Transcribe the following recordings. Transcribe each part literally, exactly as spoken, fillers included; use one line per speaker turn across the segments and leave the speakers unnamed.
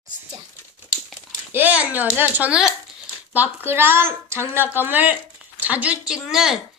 진짜.
예, 안녕하세요. 저는 마크랑 장난감을 자주 찍는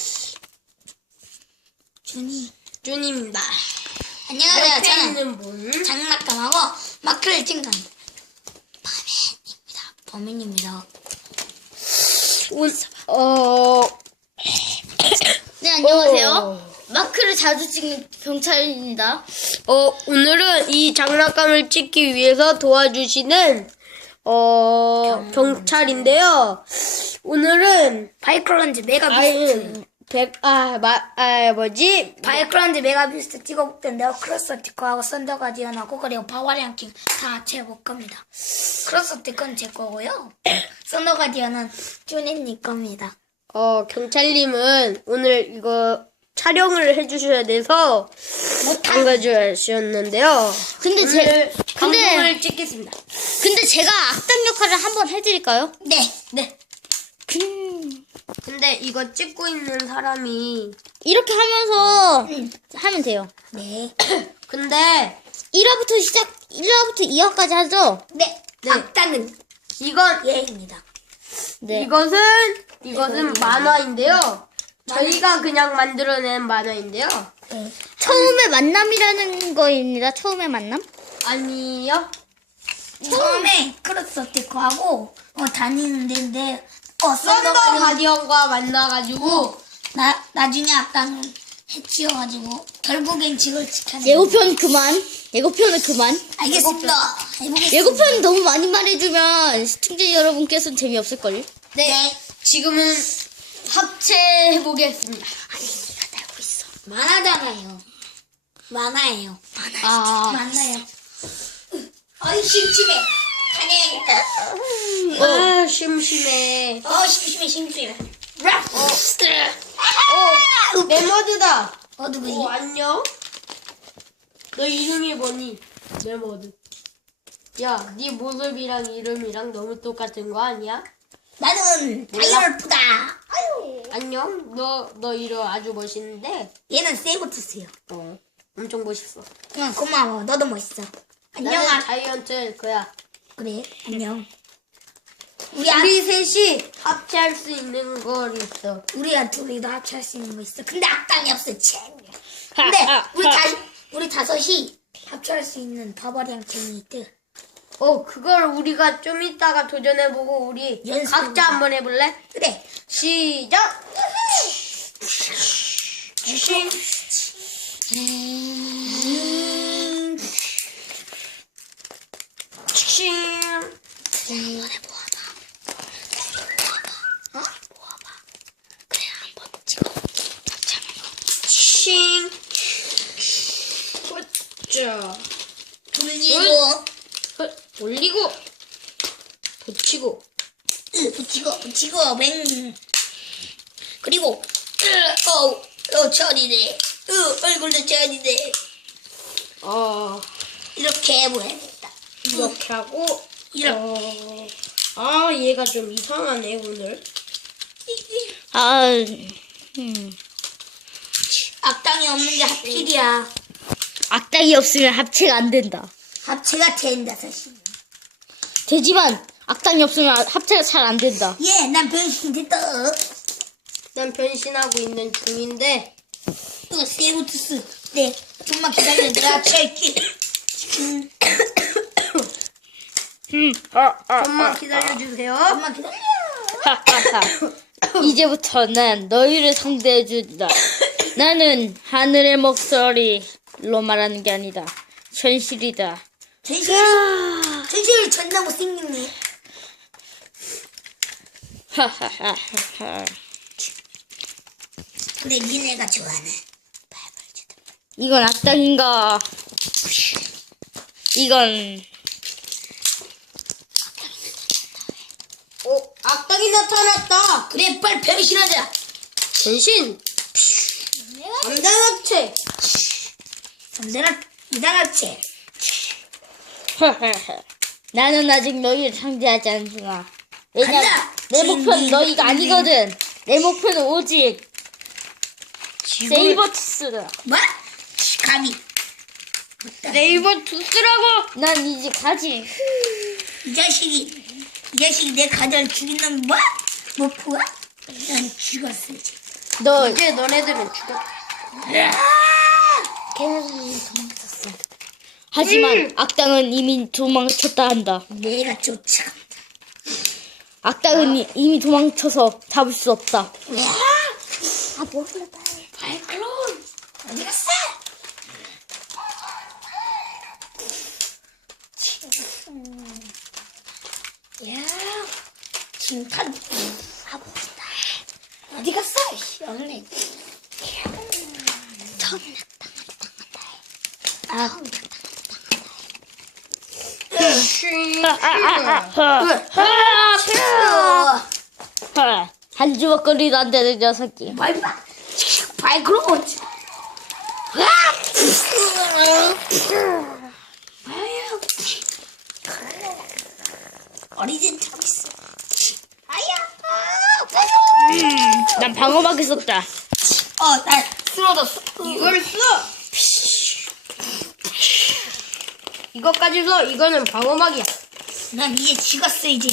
준이.
준입니다.
안녕하세요.
옆에
저는
있는 분.
장난감하고 마크를 찍는 범인입니다. 범인입니다.
온, 어,
네, 안녕하세요.
어.
마크를 자주 찍는 경찰입니다.
어, 오늘은 이 장난감을 찍기 위해서 도와주시는, 어, 경찰인데요. 오늘은,
바이크런즈
아예,
메가비스트.
백, 아, 마, 아, 뭐지?
바이크런즈 메가비스트 찍어볼 텐데요. 크로스티커하고 썬더가디언하고 그리고 바와리안킹 다 합쳐볼 겁니다. 크로스티커는 제 거고요. 썬더가디언은 쭈니님 겁니다.
어, 경찰님은 오늘 이거 촬영을 해주셔야 돼서 안 가져주셨는데요.
근데
오늘
제, 근데,
방송을 찍겠습니다.
근데 제가 악당 역할을 한번 해드릴까요?
네.
네.
근,
근데 이거 찍고 있는 사람이
이렇게 하면서
음.
하면 돼요.
네.
근데
일 화부터 시작, 일 화부터 이 화까지 하죠?
네.
네.
악당은
이건
예입니다.
네.
이것은 이것은 만화인데요. 저희가 그냥 만들어낸 만화인데요.
네.
처음에 만남이라는 거입니다. 처음에 만남?
아니요.
처음에 크로스티커하고 어, 다니는 데인데 어,
썬더
썬더가디언
가디언과 만나가지고
나, 나중에 악당을 해치워가지고 결국엔 직을 지켜내.
예고편 그만. 예고편은 그만.
알겠습니다. 해보겠습니다.
예고편 너무 많이 말해주면 시청자 여러분께서는 재미없을걸요?
네. 지금은 합체해 보겠습니다.
아니, 네가 달고 있어. 만화잖아요. 만화예요. 만화.
아.
만화요. 어이, 심심해. 다녀야겠다.
아, 심심해.
어, 심심해, 심심해.
어, 메모드다.
어, 누구지?
어, 안녕. 너 이름이 뭐니? 메모드. 야, 네 모습이랑 이름이랑 너무 똑같은 거 아니야?
나는 다이얼프다. 아유.
안녕. 너, 너 이름 아주 멋있는데?
얘는 세이버투스요.
어, 엄청 멋있어.
응, 고마워. 너도 멋있어. 안녕.
나는
아,
자이언트 그야.
그래, 안녕. 우리 아,
우리 셋이 합체할 수 있는 걸 있어.
우리가 둘이도 합체할 수 있는 거 있어. 근데 악당이 없어, 쟤. 근데 우리 다 우리 다섯이 합체할 수 있는 바바리안 갱이 있대.
어, 그걸 우리가 좀 이따가 도전해보고 우리
연습.
각자 한번 해볼래?
그래.
시작! 싱.
음,
싱.
이번에 모아봐. 어? 모아봐. 그래, 한번 찍어.
싱. 자,
돌리고,
올리고, 붙이고,
으, 붙이고, 붙이고, 맹. 그리고, 으, 어, 어, 천이네. 으, 얼굴도 천이네.
어,
이렇게 해보야겠다.
이렇게 하고,
이렇게.
어, 아, 얘가 좀 이상하네, 오늘.
아, 음.
악당이 없는 게 하필이야.
악당이 없으면 합체가 안 된다.
합체가 된다, 사실.
되지만 악당이 없으면 합체가 잘 안 된다.
예, 난 변신됐다.
난 변신하고 있는 중인데,
또 세이브투스. 네, 좀만 기다려. 내가 합체할게. 음,
음, 아, 아,
좀만 기다려주세요.
좀만 기다려.
하하하. 이제부터 난 너희를 상대해준다. 나는 하늘의 목소리로 말하는 게 아니다. 현실이다.
전실, 전실 존나 못생겼네.
하하하하.
근데 니네가 좋아하는.
이건 악당인가? 이건
어, 악당이 나타났다.
그래, 빨리 변신하자.
변신. 암단 합체.
잠들아, 이단 합체.
하하하. 나는 아직 너희를 상대하지 않으나. 왜냐면
간다!
내 목표는
진리,
너희가
진리.
아니거든. 내 목표는 오직 세이버투스다.
뭐? 감히. 좋다.
네이버 투스라고.
난 이제 가지.
이 자식이, 이 자식이 내 가자를 죽인 놈 뭐야? 목표가? 난 죽었어, 이제.
너
이제 너네들은 죽었다.
걔네들이 도망쳤어. 하지만 악당은 이미 도망쳤다 한다.
내가 쫓아간다.
악당은 이- 이미 도망쳐서 잡을 수 없다.
아, 몰라, 빨리. 발클론! 어디 갔어? 야, 심판. 아, 뭐다. 어디 갔어? 씨, 없네. 처음이나 당하다, 당하다. 아,
하, 한 주먹거리도 안 되는 녀석이.
말 봐. 발클론! 아유, 어리진 척 있어. 아야, 발클론!
난 방어막을 썼다.
어, 나 쓰러졌어.
이걸 써. 이것까지 써. 이거는 방어막이야.
난 이제 죽었어, 이제.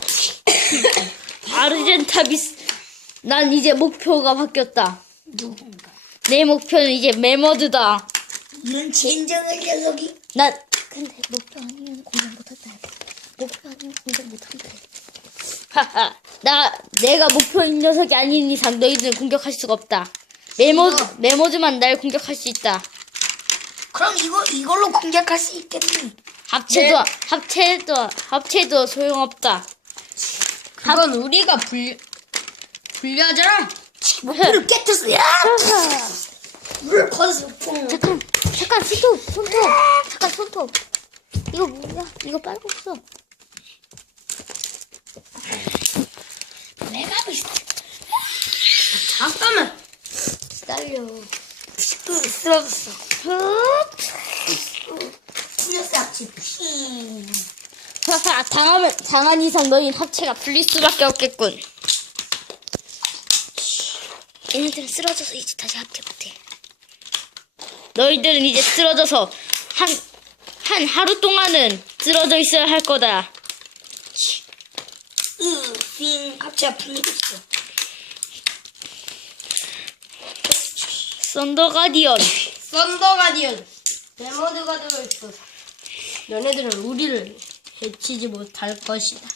아르젠타비스. 난 이제 목표가 바뀌었다.
누군가.
내 목표는 이제 메머드다.
이런 젠장한 녀석이.
난 근데 목표 아니면 공격 못한다. 목표 아니면 공격 못한다. 하하. 나 내가 목표인 녀석이 아닌 이상 너희들은 공격할 수가 없다. 메모드 메모드만 날 공격할 수 있다.
그럼 이거, 이걸로 공격할 수 있겠니?
합체도 합체도 합체도 소용없다.
그건 우리가 불 불리하잖아.
목표를 깨뜨렸어. 야! 물을 거기서 퐁.
잠깐 잠깐 손톱 손톱 잠깐 손톱. 이거 뭐야? 이거 빨고 있어.
내가 하고 있어.
잠깐만.
기다려.
으, 쓰러졌어. 녀석이 핑.
하하, 당하면 당한 이상 너희 합체가 풀릴 수밖에 없겠군. 얘네들은 쓰러져서 이제 다시 합체 못해. 너희들은 이제 쓰러져서 한, 한 하루 동안은 쓰러져 있어야 할 거다.
으, 핑. 합체가 풀리고 있어.
썬더 가디언.
썬더 가디언. 메모드가 들어있어. 너네들은 우리를 해치지 못할 것이다.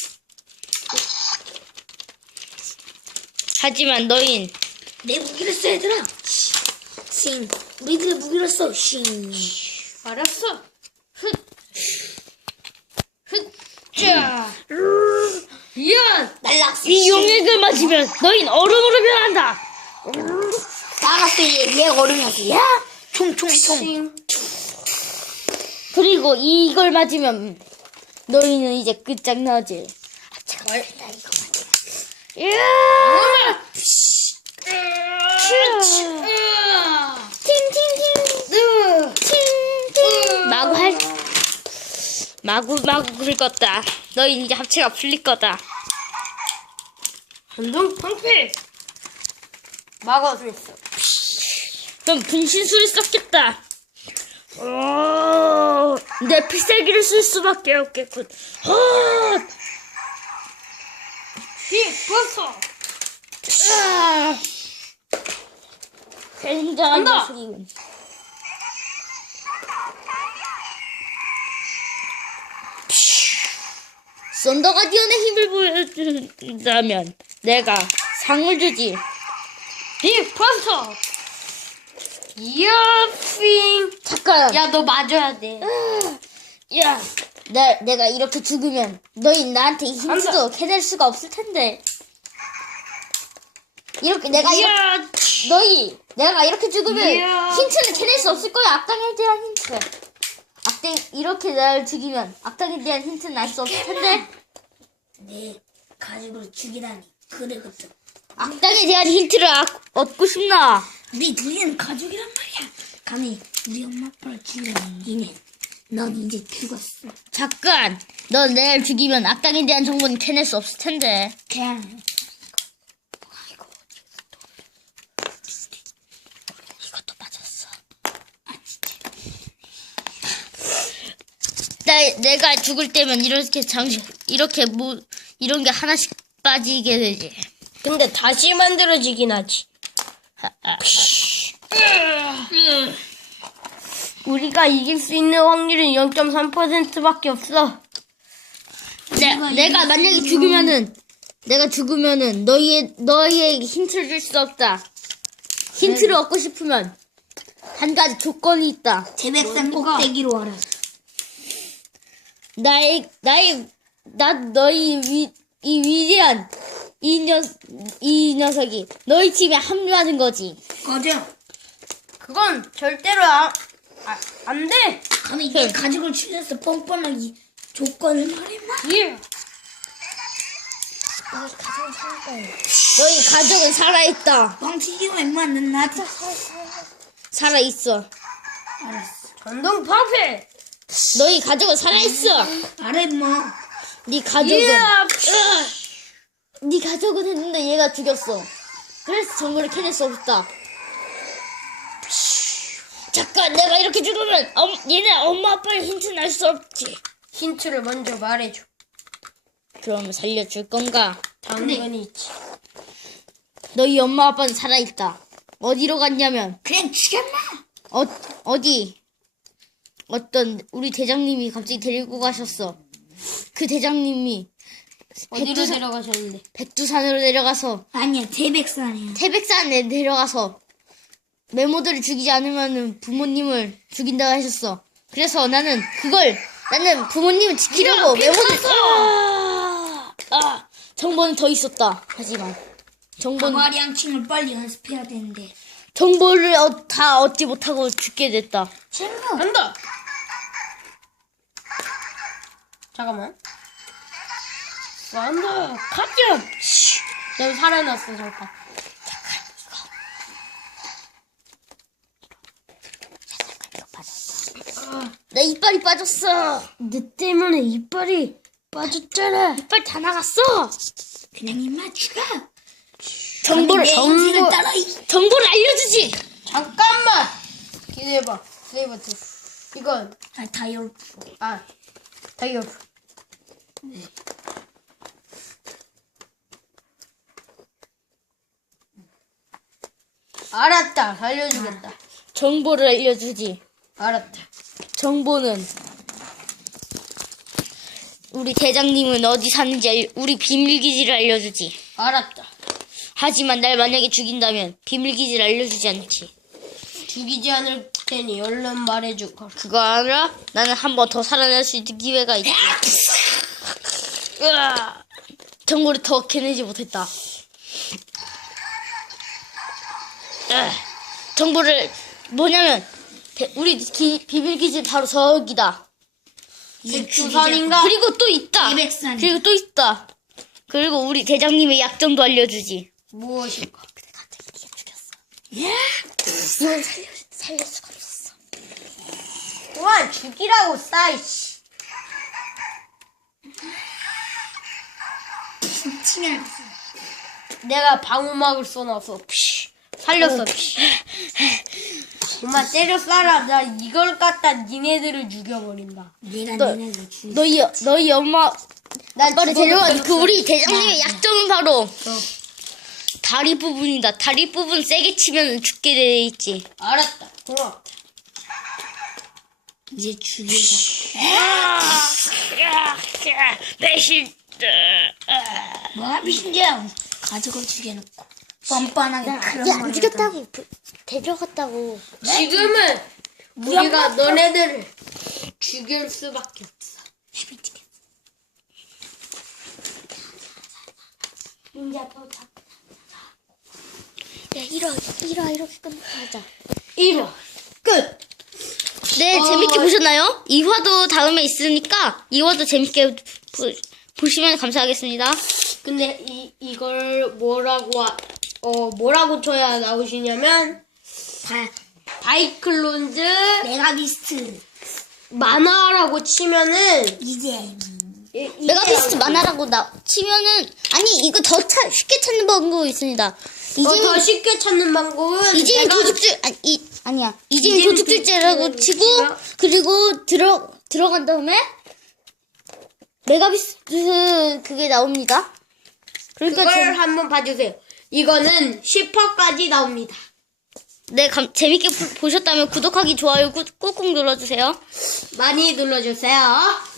하지만 너흰
내 무기를 써, 얘들아. 싱. 우리들 무기를 써. 싱.
알았어. 훗. 훗. 자. 이야.
날락서.
이 용액을 맞으면 너흰 얼음으로 변한다.
나갔어, 얘. 얘 얼음이었어. 야! 총총총.
싱.
그리고 이걸 맞으면 너희는 이제 끝장나지.
뭘? 나 이거 맞아.
이야!
으.
팅팅팅 마구 할 마구 마구 긁었다. 너희 이제 합체가 풀릴 거다.
한동 방패. 막아줬어.
그럼 분신술을 썼겠다. 오, 내 필살기를 쓸 수밖에 없겠군. 헛!
빅버터.
아, 굉장한
간다.
녀석이군. 썬더 가디언의 힘을 보여준다면 내가 상을 주지.
빅버터. 이야 핑.
잠깐.
야 너 맞아야 돼.
야, 나, 내가 이렇게 죽으면 너희 나한테 이 힌트도 캐낼 수가 없을 텐데. 이렇게 내가 이렇게,
이야.
너희 내가 이렇게 죽으면
이야.
힌트는 캐낼 수 없을 거야. 악당에 대한 힌트. 악당 이렇게 날 죽이면 악당에 대한 힌트는 알 수 없을 텐데.
내 가족을 죽이다니. 그래, 그때.
악당에 대한 힌트를 아- 얻고 싶나?
우리 둘이는 가족이란 말이야. 감히 우리 엄마 아빠를 죽이다니. 니네. 넌 이제 죽었어.
잠깐. 넌 내를 죽이면 악당에 대한 정보는 캐낼 수 없을 텐데.
그냥.
이것도 맞았어.
아, 진짜.
나, 내가 죽을 때면 이렇게 잠시, 이렇게 뭐, 이런 게 하나씩 빠지게 되지.
근데 다시 만들어지긴 하지. 우리가 이길 수 있는 확률은 영 점 삼 퍼센트밖에 없어.
내, 내가 만약에 죽으면은, 내가 죽으면은, 너희의, 너희에게 힌트를 줄 수 없다. 힌트를 얻고 싶으면, 한 가지 조건이 있다.
제백산 꼭대기로 와라.
나의, 나의, 나, 너희 위, 이 위대한, 이 녀, 이 녀석이, 너희 팀에 합류하는 거지.
거죠.
그건 절대로 아, 아, 안 돼.
그럼 이게 가족을 죽여서 뻔뻔하게 조건을 말해봐.
예.
가족을 살거예
너희 가족은 살아있다.
뻥치기만 임마는 나도
살아있어.
알았어.
전동 파괴.
너희 가족은 살아있어.
알아 임마.
네 가족은,
예.
으악! 네 가족은 했는데 얘가 죽였어. 그래서 정보를 캐낼 수 없다. 잠깐, 내가 이렇게 죽으면 엄, 얘네 엄마 아빠를 힌트 날 수 없지.
힌트를 먼저 말해줘.
그러면 살려줄 건가?
당근이 있지.
너희 엄마 아빠는 살아있다. 어디로 갔냐면
그냥 죽였나?
어 어디 어떤 우리 대장님이 갑자기 데리고 가셨어. 그 대장님이
어디로
백두산,
데려가셨는데?
백두산으로 내려가서
아니야 제백산이야.
태백산에 내려가서 메모들을 죽이지 않으면 부모님을 죽인다고 하셨어. 그래서 나는 그걸 나는 부모님을 지키려고 메모를 아, 아 정보는 더 있었다. 하지만 정보는
가마량칭을 빨리 연습해야 되는데.
정보를 어, 다 얻지 못하고 죽게 됐다.
친구.
간다. 잠깐만. 간다. 가자. 내가 살아났어 잠깐.
내 이빨이 빠졌어.
너 때문에 이빨이 빠졌잖아.
이빨 다 나갔어.
그냥 임마 죽여.
정보를
내 인생을 따라 이.
정보를 알려주지.
잠깐만. 기다려봐. 기다려봐. 이건
아 다이얼.
아 다이어. 알았다. 살려주겠다.
정보를 알려주지.
알았다.
정보는 우리 대장님은 어디 사는지 알, 우리 비밀기지를 알려주지.
알았다.
하지만 날 만약에 죽인다면 비밀기지를 알려주지 않지.
죽이지 않을 테니 얼른 말해줄 걸.
그거 알아? 나는 한 번 더 살아날 수 있는 기회가 있지. 으아! 정보를 더 캐내지 못했다. 으아! 정보를 뭐냐면 대- 우리 기, 비밀기지 바로 저기다.
백두산인가?
그리고 또 있다.
이백산이.
그리고 또 있다. 그리고 우리 대장님의 약점도 알려주지.
무엇일까?
예.
이건 살려, 살릴 수가 없었어.
그만 죽이라고 싸이씨.
치면
내가 방어막을 써놔서 피쉬. 살렸어. 피쉬. 그만 때려 쏴라. 나 이걸 갖다 니네들을 죽여버린다.
내가
너-
니네를 죽여.
너희 너희 엄마
난
아빠를
죽어도
데려간 그
죽였어.
우리 대장님의 약점은 바로
어,
다리 부분이다. 다리 부분 세게 치면 죽게 돼 있지.
알았다. 고마워.
이제 죽이자.
배신.
뭐가 미신이야? 가족을 죽여놓고 뻔뻔하게 그런
야,
말을
안 죽였다고. 부- 데려갔다고.
지금은 우리가 너네들을 죽일 수밖에 없어.
해도
이제 도착. 야, 이러, 이러, 이렇게 끝나자.
이거 끝.
네,
어.
재밌게 보셨나요? 이 화도 다음에 있으니까 이 화도 재밌게 보, 보시면 감사하겠습니다.
근데 이 이걸 뭐라고 하- 어 뭐라고 쳐야 나오시냐면
다
바이클론즈
메가비스트
만화라고 치면은
이제
이- 이게
메가비스트
나오거든요.
만화라고 나 치면은 아니 이거 더 차, 쉽게 찾는 방법이 있습니다.
어,
이재민
더 쉽게 찾는 방법은
이재민
내가
도둑질 아니 이 아니야 이재민
이재민
도둑질죄라고
도둑질
치고
치고
그리고 들어 들어간 다음에 메가비트 그게 나옵니다. 그러니까
그걸
재,
한번 봐주세요. 이거는 십 퍼까지 나옵니다.
네, 감, 재밌게 보- 보셨다면 구독하기, 좋아요 꾹- 꾹꾹 눌러주세요.
많이 눌러주세요.